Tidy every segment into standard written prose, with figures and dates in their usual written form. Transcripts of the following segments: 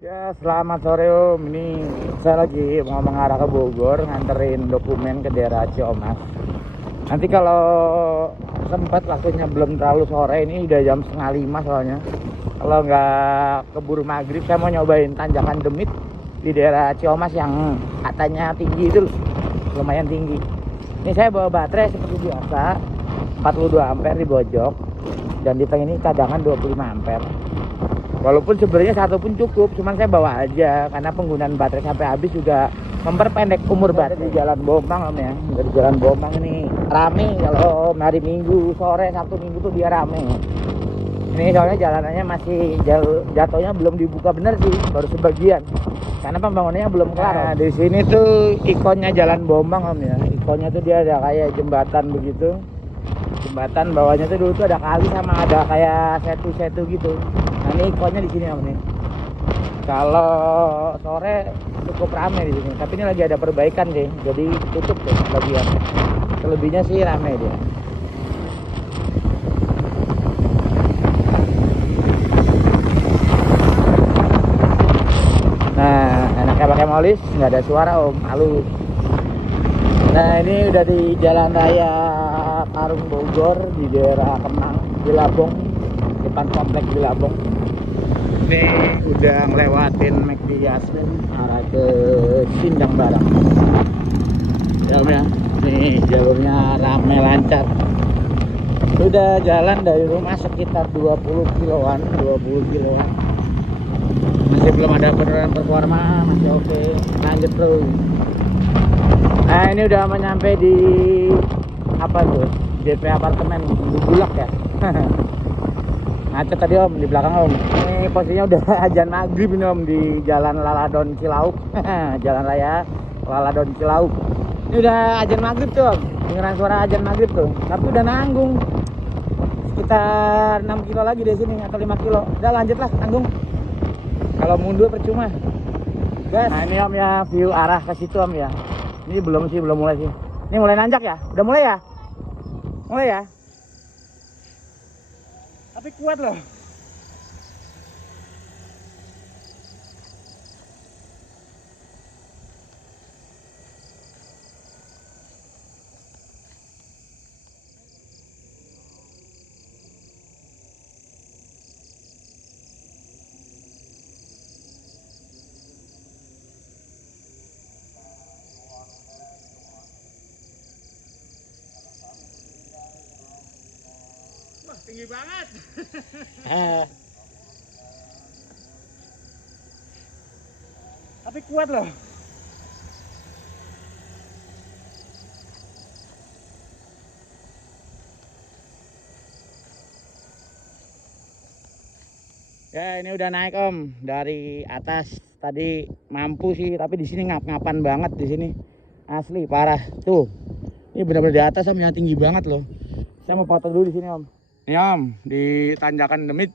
Ya, selamat sore Om. Ini saya lagi mau mengarah ke Bogor, nganterin dokumen ke daerah Ciamas. Nanti kalau sempat waktunya belum terlalu sore, ini udah jam 4:30 soalnya. Kalau nggak keburu maghrib, saya mau nyobain tanjakan Demit di daerah Ciamas yang katanya tinggi itu, lumayan tinggi. Ini saya bawa baterai seperti biasa, 42 ampere di bojok, dan di tank ini cadangan 25 ampere. Walaupun sebenarnya satu pun cukup, cuman saya bawa aja karena penggunaan baterai sampai habis juga memperpendek umur baterai. Di Jalan Bombang Om ya, dari Jalan Bombang ini rame. Kalau hari Minggu sore, Sabtu Minggu tuh dia rame. Ini soalnya jalanannya masih jatuhnya belum dibuka bener sih, baru sebagian karena pembangunannya belum kelar. Nah, di sini tuh ikonnya Jalan Bombang Om ya, ikonnya tuh dia ada kayak jembatan begitu. Jembatan bawahnya tuh dulu tuh ada kali sama ada kayak setu-setu gitu. Nah, ini ikonnya di sini Om nih. Kalau sore cukup ramai di sini, tapi ini lagi ada perbaikan sih, jadi tutup deh bagian. Selebihnya sih ramai dia. Nah, enaknya pakai molis, nggak ada suara Om, halus. Nah, ini udah di Jalan Raya Karung Bogor di daerah Kemang, Bilabong, depan komplek Bilabong. Ini udah ngelewatin McD Yasmin arah ke Sindang Barang. Ya, nih jalurnya rame lancar. Udah jalan dari rumah sekitar 20 kiloan, Masih belum ada penurunan performa, masih oke. Lanjut terus. Nah, ini udah menyampai di apa tuh? DP apartemen Bulak ya. Macet tadi Om di belakang Om. Ini posisinya udah azan maghrib ini Om di Jalan Laladon Cilauk. Jalan raya Laladon Cilauk. Ini udah azan maghrib tuh Om. Dengeran suara azan maghrib tuh. Tapi udah nanggung. Sekitar 6 kilo lagi dari sini atau 5 kilo. Udah lanjut lah, tanggung. Kalau mundur percuma. Gas. Nah, ini Om ya view arah ke situ Om ya. Ini belum mulai sih. Ini mulai nanjak ya? Udah mulai ya? Mulai ya? Tapi kuat loh. Wah, tinggi banget. Tapi kuat loh. Ya, ini udah naik Om dari atas. Tadi mampu sih, tapi di sini ngap-ngapan banget di sini. Asli parah. Tuh. Ini benar-benar di atas Om, yang tinggi banget loh. Saya mau foto dulu di sini Om. Ini Om, di tanjakan Demit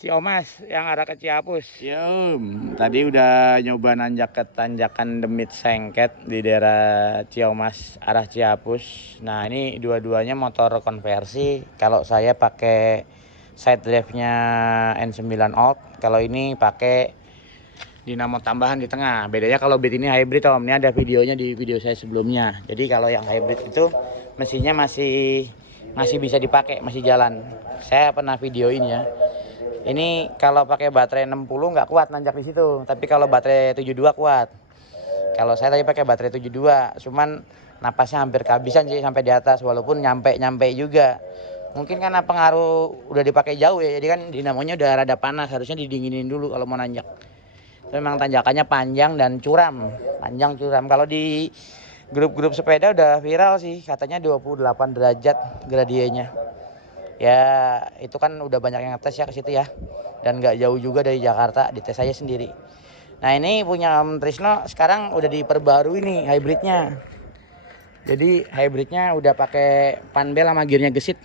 Ciamas yang arah ke Ciapus. Ya Om, tadi udah nyoba nanjak ke tanjakan Demit Sengket di daerah Ciamas arah Ciapus. Nah, ini dua-duanya motor konversi. Kalau saya pakai side drive-nya N9 Alt, kalau ini pakai dinamo tambahan di tengah. Bedanya kalau beat ini hybrid Om. Ini ada videonya di video saya sebelumnya. Jadi kalau yang hybrid itu mesinnya masih bisa dipakai, masih jalan. Saya pernah videoin ya. Ini kalau pakai baterai 60 nggak kuat nanjak di situ. Tapi kalau baterai 72 kuat. Kalau saya tadi pakai baterai 72, cuman napasnya hampir kehabisan sih sampai di atas, walaupun nyampe juga. Mungkin karena pengaruh udah dipakai jauh ya, jadi kan dinamonya udah rada panas, harusnya didinginin dulu kalau mau nanjak. Memang tanjakannya panjang dan curam, Kalau di grup-grup sepeda udah viral sih, katanya 28 derajat gradiennya. Ya itu kan udah banyak yang ngetes ya ke situ ya, dan nggak jauh juga dari Jakarta, dites saya sendiri. Nah, ini punya Om Trisno sekarang udah diperbarui nih hybridnya. Jadi hybridnya udah pakai panbel sama gearnya gesit.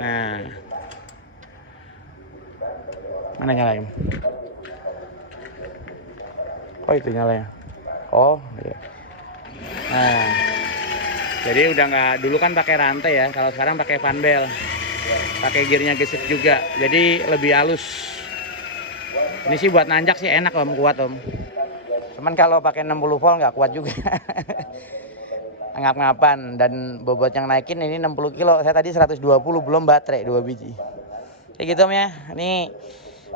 Nah, mana nyalain? Oh, itu nyalanya. Oh iya. Nah, jadi udah nggak, dulu kan pakai rantai ya, kalau sekarang pakai panbel, pakai gearnya gesit juga, jadi lebih halus. Ini sih buat nanjak sih enak om, kuat om. Cuman kalau pakai 60 volt nggak kuat juga. Ngap-ngapan, dan bobot yang naikin ini 60 kilo. Saya tadi 120 belum baterai 2 biji. Kayak gitu om ya. Ini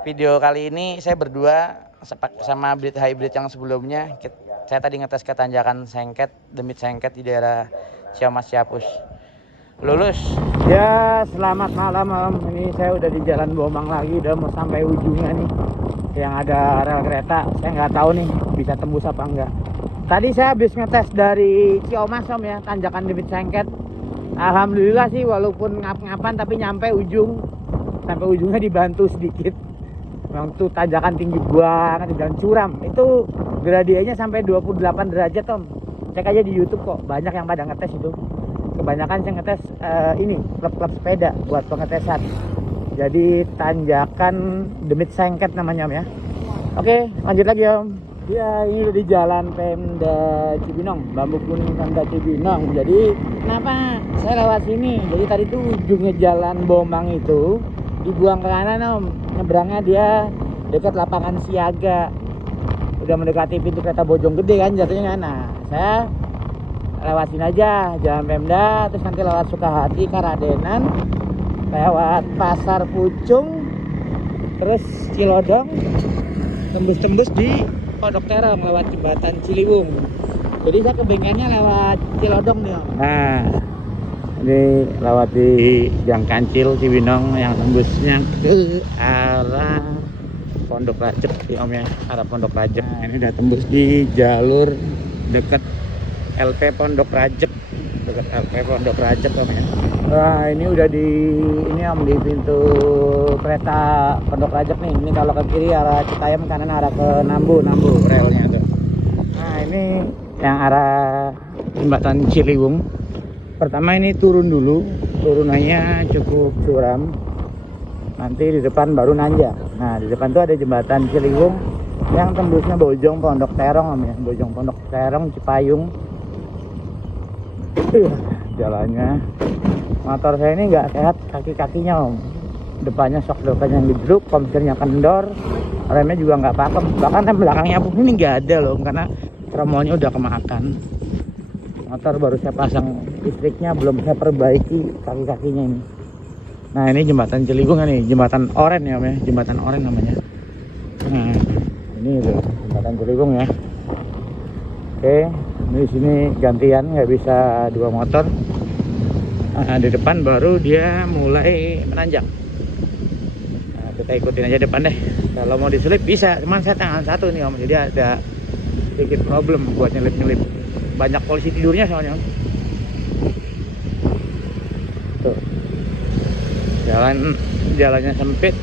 video kali ini saya berdua sama hybrid yang sebelumnya. Saya tadi ngetes ke tanjakan Sengket, demit Sengket di daerah Ciamas Ciapus. Lulus. Ya, selamat malam om. Ini saya udah di Jalan Bombang lagi, udah mau sampai ujungnya nih. Yang ada rel kereta, saya nggak tahu nih bisa tembus apa enggak. Tadi saya habis ngetes dari Ciamas om ya, tanjakan demit Sengket. Alhamdulillah sih walaupun ngap-ngapan tapi nyampe ujung. Sampai ujungnya dibantu sedikit. Memang tuh tanjakan tinggi banget dan curam. Itu gradiennya sampai 28 derajat om. Cek aja di YouTube kok, banyak yang pada ngetes itu. Kebanyakan saya ngetes ini klub-klub sepeda buat pengetesan. Jadi tanjakan demit Sengket namanya om ya. Oke, lanjut lagi om. Ya, ini udah di jalan Pemda Cibinong, Bambu Kuning Pemda Cibinong. Jadi kenapa saya lewat sini? Jadi tadi tuh ujungnya jalan Bombang itu dibuang ke kanan om. Nyebrangnya dia dekat lapangan siaga. Udah mendekati pintu kereta Bojonggede kan jatuhnya kan. Nah, saya lewatin aja jalan Pemda, terus nanti lewat Sukahati, Karadenan, lewat Pasar Pucung, terus Cilodong, tembus-tembus di Pondok Terong lewat jembatan Ciliwung. Jadi saya ke bengkelnya lewat Cilodong nih om. Nah, ini lewat di Gang Kancil Cibinong yang tembusnya ke arah Pondok Rajek ya om ya, arah Pondok Rajek. Nah, ini udah tembus di jalur dekat LP Pondok Rajek, dekat LP Pondok Rajek om ya. Wah, ini udah di om di pintu kereta Pondok Rajek nih. Ini kalau ke kiri arah Citayam, kanan arah ke Nambu relnya tuh. Nah, ini yang arah jembatan Ciliwung. Pertama ini turun dulu, turunannya cukup curam. Nanti di depan baru nanjak. Nah, di depan tuh ada jembatan Ciliwung yang tembusnya Bojong Pondok Terong om ya, Bojong Pondok Terong Cipayung. Jalannya motor saya ini nggak sehat kaki-kakinya om. Depannya shock depannya yang dijeruk, komsernya kendor, remnya juga nggak pakem. Bahkan rem belakangnya pun ini nggak ada loh, karena tromolnya udah kemakan. Motor baru saya pasang listriknya, belum saya perbaiki kaki-kakinya ini. Nah, ini jembatan Ciliwung nih, jembatan oren ya om ya, jembatan oren namanya. Nah, ini tuh jembatan Ciliwung ya. Oke, ini di sini gantian, nggak bisa dua motor. Nah, di depan baru dia mulai menanjak. Nah, kita ikutin aja depan deh. Kalau mau diselip bisa, cuman saya tangan satu nih om, jadi ada sedikit problem buat nyelip-nyelip. Banyak polisi tidurnya soalnya om. Tuh, jalannya sempit,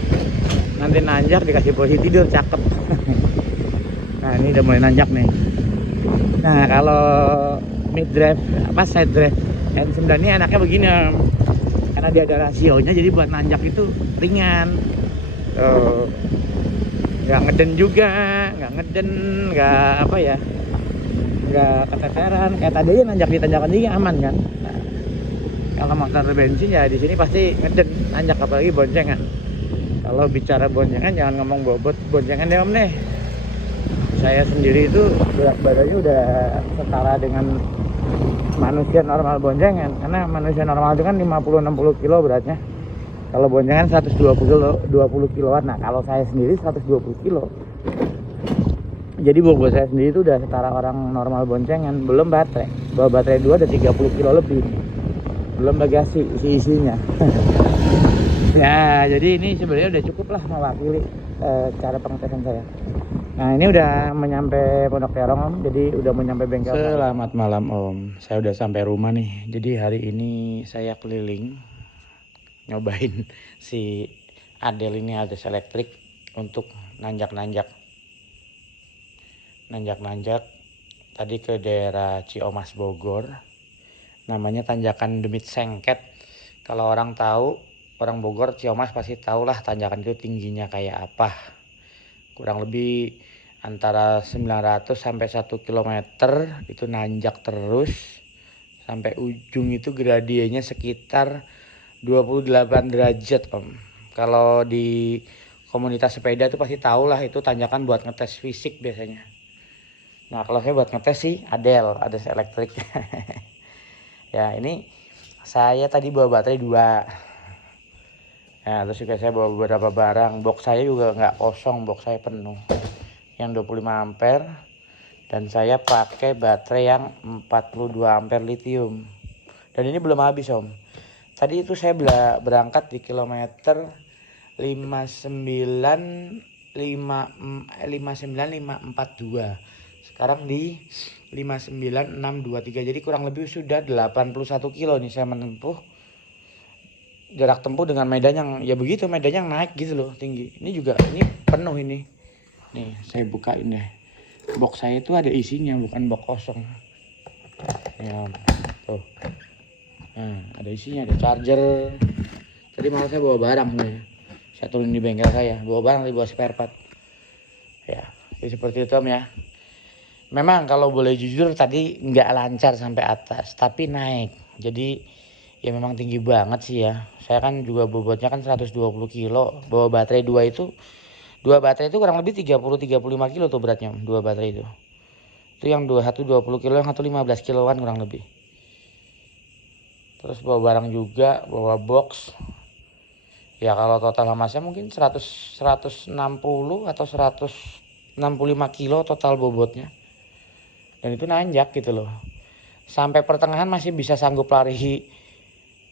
nanti nanjak dikasih polisi tidur, cakep. Nah, ini udah mulai nanjak nih. Nah, kalau mid drive side drive N9 ini enaknya begini om. Karena dia ada rasionya, jadi buat nanjak itu ringan. Nggak ngeden juga, nggak apa ya, nggak keteteran. Kayak tadi aja nanjak di tanjakan ini aman kan. Nah, kalau motor bensin ya di sini pasti ngeden nanjak, apalagi boncengan. Kalau bicara boncengan jangan ngomong bobot boncengan deh om nih. Saya sendiri itu berat badannya udah setara dengan manusia normal boncengan, karena manusia normal itu kan 50-60 kilo beratnya. Kalau boncengan 120 kiloan. Nah, kalau saya sendiri 120 kilo. Jadi bobot saya sendiri itu udah setara orang normal boncengan, belum baterai. Bawa baterai 2 ada 30 kilo lebih. Belum bagasi isinya. Ya, jadi ini sebenarnya udah cukup lah mewakili cara pengetesan saya. Nah, ini udah menyampe Pondok Terong om, jadi udah menyampe bengkel. Selamat malam om, saya udah sampai rumah nih. Jadi hari ini saya keliling nyobain si Adel ini, Adel elektrik, untuk nanjak tadi ke daerah Ciamas Bogor, namanya tanjakan demit Sengket. Kalau orang tahu, orang Bogor Ciamas pasti tahu lah tanjakan itu tingginya kayak apa. Kurang lebih antara 900 sampai 1 km itu nanjak terus sampai ujung. Itu gradiennya sekitar 28 derajat om. Kalau di komunitas sepeda tuh pasti tahu lah itu tanjakan buat ngetes fisik biasanya. Nah kalau saya buat ngetes sih Adel elektrik. Ya ini saya tadi bawa baterai 2. Nah terus juga saya bawa beberapa barang. Box saya juga nggak kosong, box saya penuh. Yang 25 ampere. Dan saya pakai baterai yang 42 ampere lithium. Dan ini belum habis om. Tadi itu saya berangkat di kilometer 59542. Sekarang di 59623. Jadi kurang lebih sudah 81 kilo nih saya menempuh. Jarak tempuh dengan medan yang ya begitu, medan yang naik gitu loh, tinggi. Ini juga ini penuh ini. Nih saya bukain deh. Box saya itu ada isinya, bukan box kosong. Ya, tuh. Nah, ada isinya, ada charger. Tadi malah saya bawa barang nih. Saya turun di bengkel saya, bawa barang, bawa spare part. Ya, jadi seperti itu om ya. Memang kalau boleh jujur tadi nggak lancar sampai atas, tapi naik. Jadi ya memang tinggi banget sih ya. Saya kan juga bobotnya kan 120 kilo. Bawa baterai 2 itu. 2 baterai itu kurang lebih 30-35 kilo tuh beratnya. 2 baterai itu. Itu yang 21 20 kilo, yang satu 15 kiloan kurang lebih. Terus bawa barang juga, bawa box. Ya kalau total sama saya mungkin 160 atau 165 kilo total bobotnya. Dan itu nanjak gitu loh. Sampai pertengahan masih bisa sanggup lari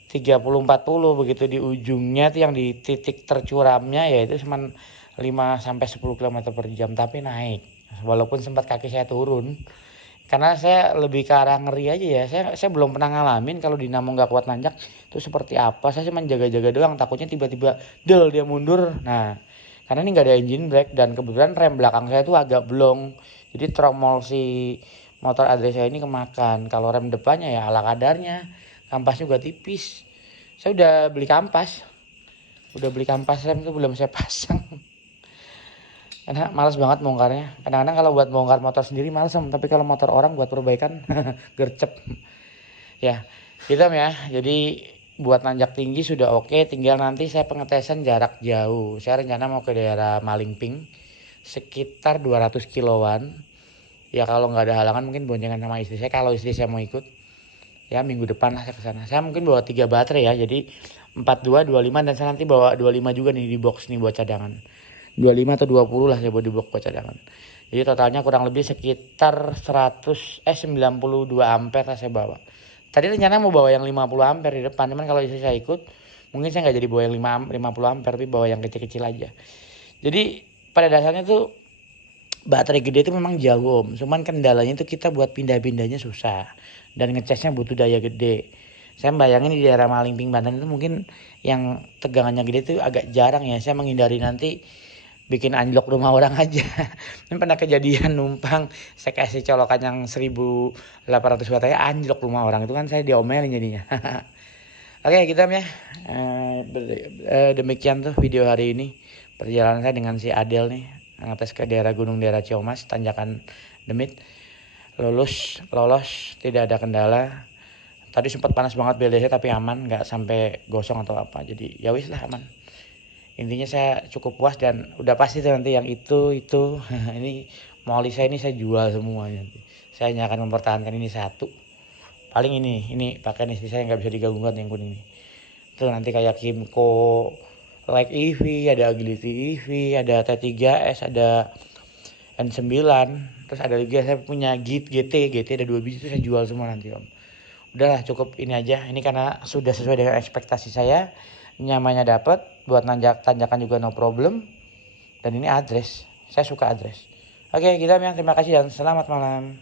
30-40, begitu di ujungnya tuh yang di titik tercuramnya ya itu cuma 5-10 km per jam, tapi naik. Walaupun sempat kaki saya turun. Karena saya lebih ke arah ngeri aja ya. Saya belum pernah ngalamin kalau dinamo nggak kuat nanjak itu seperti apa. Saya cuma jaga-jaga doang, takutnya tiba-tiba dia mundur. Nah, karena ini nggak ada engine brake dan kebetulan rem belakang saya itu agak blong. Jadi tromol si motor Adres saya ini kemakan. Kalau rem depannya ya ala kadarnya. Kampas juga tipis. Saya udah beli kampas. Rem itu belum saya pasang. Karena malas banget bongkarnya. Kadang-kadang kalau buat bongkar motor sendiri males om. Tapi kalau motor orang buat perbaikan gercep. Ya gitu om ya. Jadi buat nanjak tinggi sudah oke. Tinggal nanti saya pengetesan jarak jauh. Saya rencana mau ke daerah Malingping. Sekitar 200 kiloan. Ya kalau nggak ada halangan mungkin boncengan sama istri saya. Kalau istri saya mau ikut. Ya minggu depan lah saya kesana. Saya mungkin bawa 3 baterai ya. Jadi 42, 25 dan saya nanti bawa 25 juga nih di box nih buat cadangan. 25 atau 20 lah saya bawa di box buat cadangan. Jadi totalnya kurang lebih sekitar 92 ampere lah saya bawa. Tadi rencana mau bawa yang 50 ampere di depan. Cuman kalau istri saya ikut mungkin saya nggak jadi bawa yang 50 ampere tapi bawa yang kecil-kecil aja. Jadi pada dasarnya tuh baterai gede itu memang jauh om. Cuman kendalanya itu kita buat pindah-pindahnya susah. Dan ngecasnya butuh daya gede. Saya bayangin di daerah Malingping Banten itu mungkin yang tegangannya gede itu agak jarang ya. Saya menghindari nanti bikin anjlok rumah orang aja. Ini pernah kejadian numpang. Saya kasih colokan yang 1800 watt aja anjlok rumah orang. Itu kan saya diomelin jadinya. Oke kita ya. Demikian tuh video hari ini. Perjalanan saya dengan si Adel nih. Ngetes ke daerah gunung daerah Ciomas, tanjakan Demit. Lolos, tidak ada kendala. Tadi sempat panas banget BLDC tapi aman, nggak sampai gosong atau apa. Jadi ya wis lah aman. Intinya saya cukup puas dan udah pasti tuh nanti yang itu. Ini moli saya ini saya jual semuanya. Saya hanya akan mempertahankan ini satu. Paling ini pakaian istri saya nggak bisa digabung yang kuning ini. Tuh nanti kayak Kimco Like EV, ada Agility EV, ada T3S, ada N9. Terus ada juga saya punya GT ada 2 biji itu saya jual semua nanti om. Udahlah cukup ini aja. Ini karena sudah sesuai dengan ekspektasi saya. Nyamannya dapat, buat tanjakan juga no problem. Dan ini Adres. Saya suka Adres. Oke, kita terima kasih dan selamat malam.